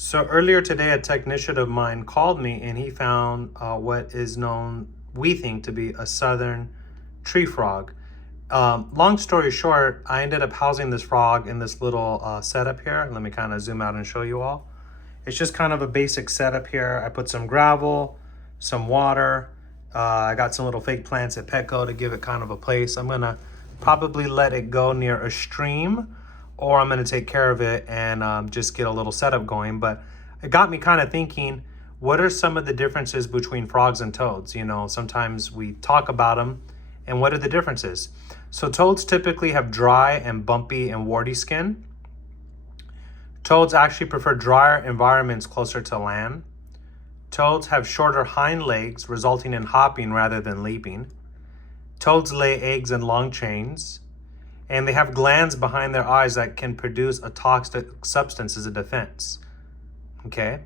So earlier today, a technician of mine called me and he found what is known, we think, to be a southern tree frog. Long story short, I ended up housing this frog in this little setup here. Let me kind of zoom out and show you all. It's just kind of a basic setup here. I put some gravel, some water. I got some little fake plants at Petco to give it kind of a place. I'm gonna probably let it go near a stream, or I'm gonna take care of it and just get a little setup going. But it got me kind of thinking, what are some of the differences between frogs and toads? You know, sometimes we talk about them, and what are the differences? So toads typically have dry and bumpy and warty skin. Toads actually prefer drier environments closer to land. Toads have shorter hind legs, resulting in hopping rather than leaping. Toads lay eggs in long chains, and they have glands behind their eyes that can produce a toxic substance as a defense. Okay?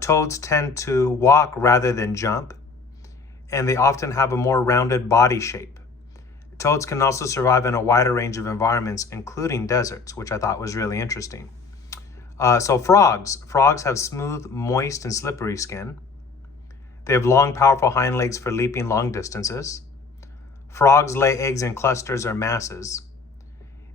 Toads tend to walk rather than jump, and they often have a more rounded body shape. Toads can also survive in a wider range of environments, including deserts, which I thought was really interesting. So frogs have smooth, moist, and slippery skin. They have long, powerful hind legs for leaping long distances. Frogs lay eggs in clusters or masses.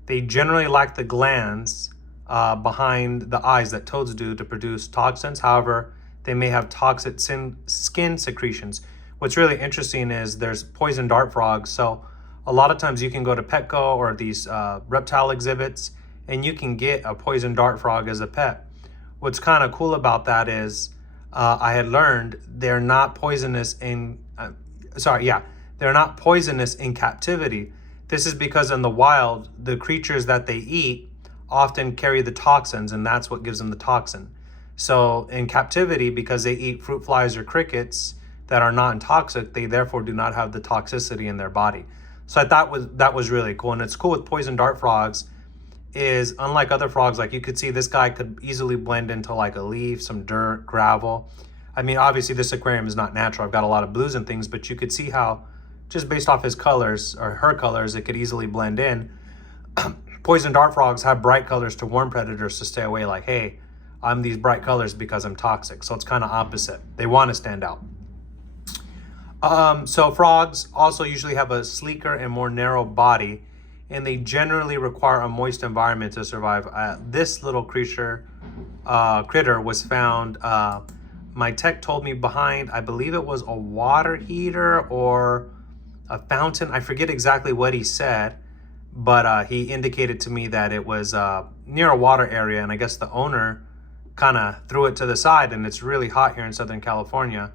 They generally lack the glands behind the eyes that toads do to produce toxins. However, they may have toxic skin secretions. What's really interesting is there's poison dart frogs. So a lot of times you can go to Petco or these reptile exhibits and you can get a poison dart frog as a pet. What's kind of cool about that is I had learned they're not poisonous they're not poisonous in captivity. This is because in the wild, the creatures that they eat often carry the toxins, and that's what gives them the toxin. So in captivity, because they eat fruit flies or crickets that are not toxic, they therefore do not have the toxicity in their body. So I thought that was really cool. And it's cool with poison dart frogs is, unlike other frogs, like you could see this guy could easily blend into like a leaf, some dirt, gravel. I mean, obviously this aquarium is not natural. I've got a lot of blues and things, but you could see how just based off his colors or her colors, it could easily blend in. Poison dart frogs have bright colors to warn predators to stay away, like, hey, I'm these bright colors because I'm toxic. So it's kind of opposite. They want to stand out. So frogs also usually have a sleeker and more narrow body, and they generally require a moist environment to survive. This little critter was found, my tech told me, behind, I believe it was a water heater or a fountain. I forget exactly what he said, but he indicated to me that it was near a water area, and I guess the owner kind of threw it to the side, and it's really hot here in Southern California.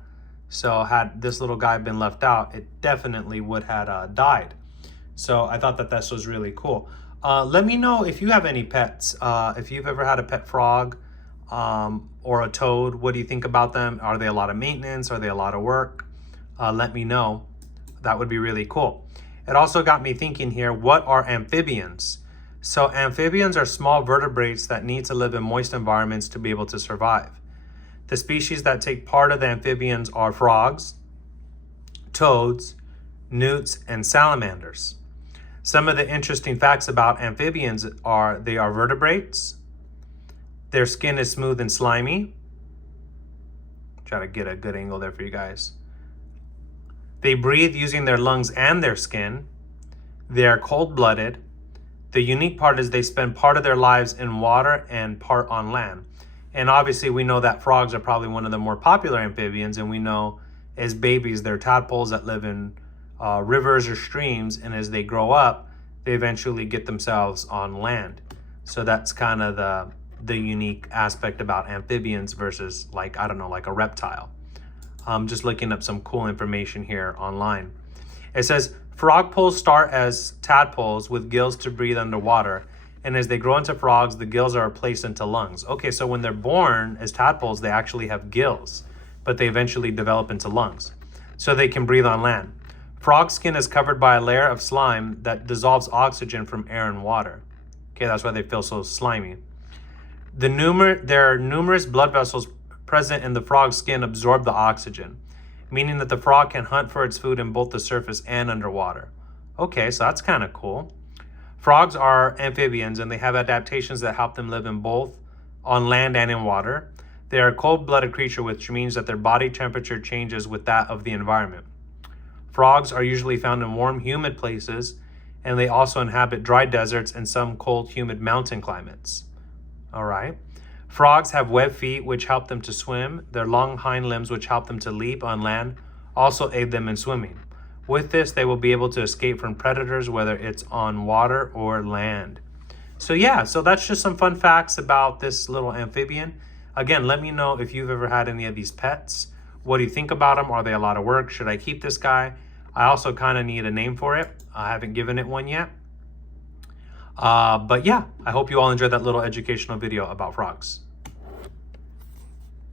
So had this little guy been left out, it definitely would have died. So I thought that this was really cool. Let me know if you have any pets. If you've ever had a pet frog or a toad, what do you think about them? Are they a lot of maintenance? Are they a lot of work? Let me know. That would be really cool. It also got me thinking here, what are amphibians? So amphibians are small vertebrates that need to live in moist environments to be able to survive. The species that take part of the amphibians are frogs, toads, newts, and salamanders. Some of the interesting facts about amphibians are they are vertebrates. Their skin is smooth and slimy. Try to get a good angle there for you guys. They breathe using their lungs and their skin. They are cold-blooded. The unique part is they spend part of their lives in water and part on land. And obviously we know that frogs are probably one of the more popular amphibians, and we know as babies they're tadpoles that live in rivers or streams, and as they grow up, they eventually get themselves on land. So that's kind of the unique aspect about amphibians versus, like, I don't know, like a reptile. Just looking up some cool information here online. It says frogpoles start as tadpoles with gills to breathe underwater, and as they grow into frogs, the gills are placed into lungs. Okay, so when they're born as tadpoles, they actually have gills, but they eventually develop into lungs, so they can breathe on land. Frog skin is covered by a layer of slime that dissolves oxygen from air and water. Okay, that's why they feel so slimy. There are numerous blood vessels present in the frog's skin absorb the oxygen, meaning that the frog can hunt for its food in both the surface and underwater. Okay, so that's kind of cool. Frogs are amphibians, and they have adaptations that help them live in both on land and in water. They are a cold-blooded creature, which means that their body temperature changes with that of the environment. Frogs are usually found in warm, humid places, and they also inhabit dry deserts and some cold, humid mountain climates. All right. Frogs have webbed feet, which help them to swim. Their long hind limbs, which help them to leap on land, also aid them in swimming. With this, they will be able to escape from predators, whether it's on water or land. So yeah, so that's just some fun facts about this little amphibian. Again, let me know if you've ever had any of these pets. What do you think about them? Are they a lot of work? Should I keep this guy? I also kind of need a name for it. I haven't given it one yet. But yeah, I hope you all enjoyed that little educational video about frogs.